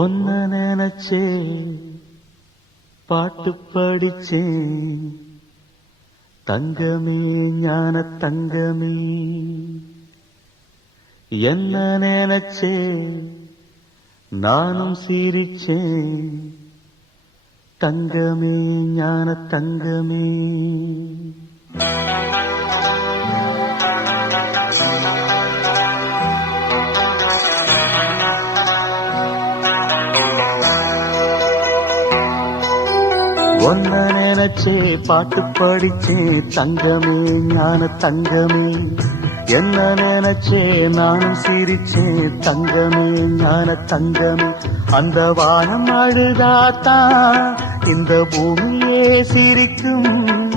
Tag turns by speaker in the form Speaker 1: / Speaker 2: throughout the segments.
Speaker 1: ஒன்ன நினைச்சே பாட்டு படிச்சேன் தங்கமே ஞான தங்கமே. என்ன நினைச்சே நானும் சிரிச்சேன் தங்கமே ஞான தங்கமே. நினைச்சே பாட்டு படிச்சே தங்கமே ஞான தங்கமே. என்ன நினைச்சே நானும் சிரிச்சே தங்கமே ஞான தங்கமே. அந்த வானம் அழுதாத்தான் இந்த பூமியே சிரிக்கும்.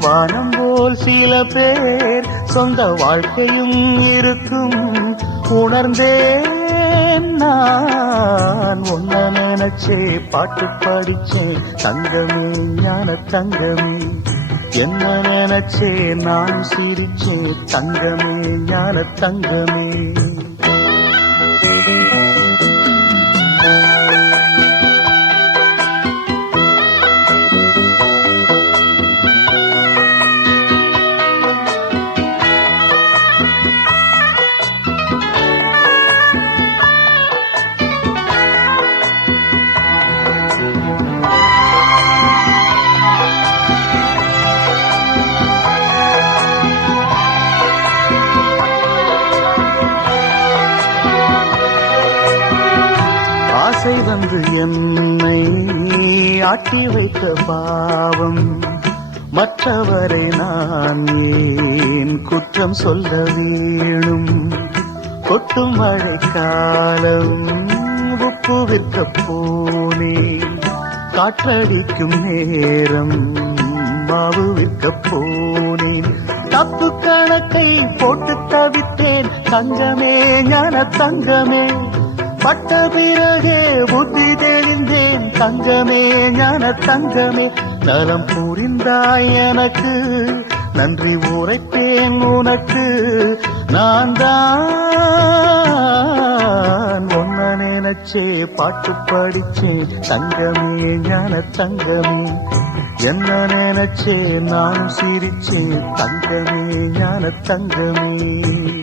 Speaker 1: வானம் போல் சில பேர் சொந்த வாழ்க்கையும் இருக்கும். உணர்ந்தே நான். உன்னை நினைச்சே பாட்டு படிச்சேன். தங்கமே ஞான தங்கமே. என்ன நினைச்சே நான் சிரிச்சேன். தங்கமே ஞான தங்கமே. ஆசை வந்து என்னை ஆட்டி வைத்த பாவம். மற்றவரை நான் ஏன் குற்றம் சொல்ல வேணும்? கொட்டும் மழைக்காலம் காலம் உப்பு விற்க போனே காற்றடிக்கும் நேரம் மாவு விற்க போனேன். தப்பு கணக்கை போட்டு தவித்தேன். தங்கமே ஞான தங்கமே பட்ட பிறகே புத்தி தெளிந்தேன். தங்கமே ஞான தங்கமே நலம் புரிந்தாய் எனக்கு. நன்றி உரைப்பேன் உனக்கு. நான் தான் ஒன்ன நினைச்சே பாட்டு படிச்சேன் தங்கமே ஞான தங்கமே. என்ன நினைச்சே நான் சிரிச்சேன் தங்கமே ஞான தங்கமே.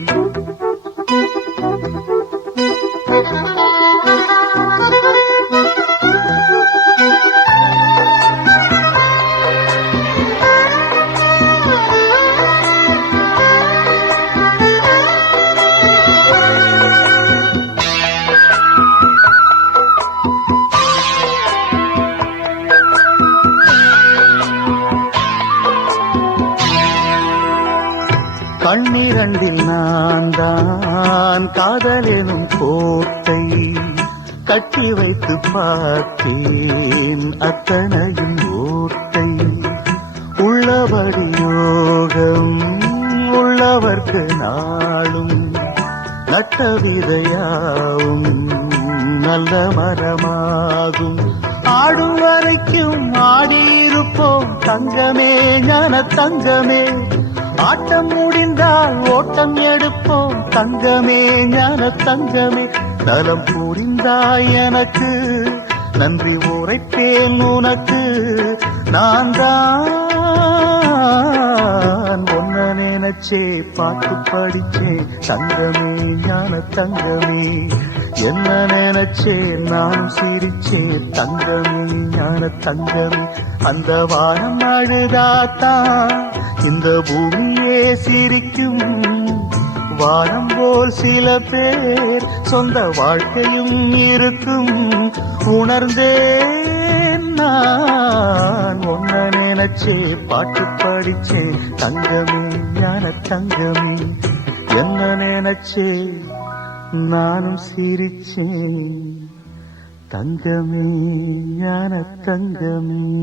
Speaker 1: கண்ணிரண்டில் நான் தான் காதலெனும் கோட்டை கட்டி வைத்து பார்த்தேன் அத்தனையும் ஓட்டை. உள்ளபடி யோகம் உள்ளவர்க்கு நாளும் நட்ட விதையாவும் நல்ல மரமாகும். ஆடும் வரைக்கும் ஆடியிருப்போம் தங்கமே ஞான தங்கமே ஆட்டம் முடிந்தால் ஓட்டம் எடுப்போம். தங்கமே ஞான தங்கமே. நலம் புரிந்தாய் எனக்கு. நன்றி உரைப்பேன் உனக்கு. நான் தான் ஒன்ன நினைச்சே பாட்டு படிச்சே. தங்கமே ஞான தங்கமே. என்ன நினைச்சே நான் சிரிச்சே. தங்கமே ஞான தங்கமே. அந்த வானம் அழுதாத்தான் இந்த பூமியே சிரிக்கும். வானம் போல் சில பேர் சொந்த வாழ்க்கையும் இருக்கும். உணர்ந்தேன் நான் ஒன்ன நினைச்சே பாட்டு படிச்சே தங்கமே ஞான தங்கமே. என்ன நினைச்சே நானும் சிரிச்சேன் தங்கமே ஞான தங்கமே.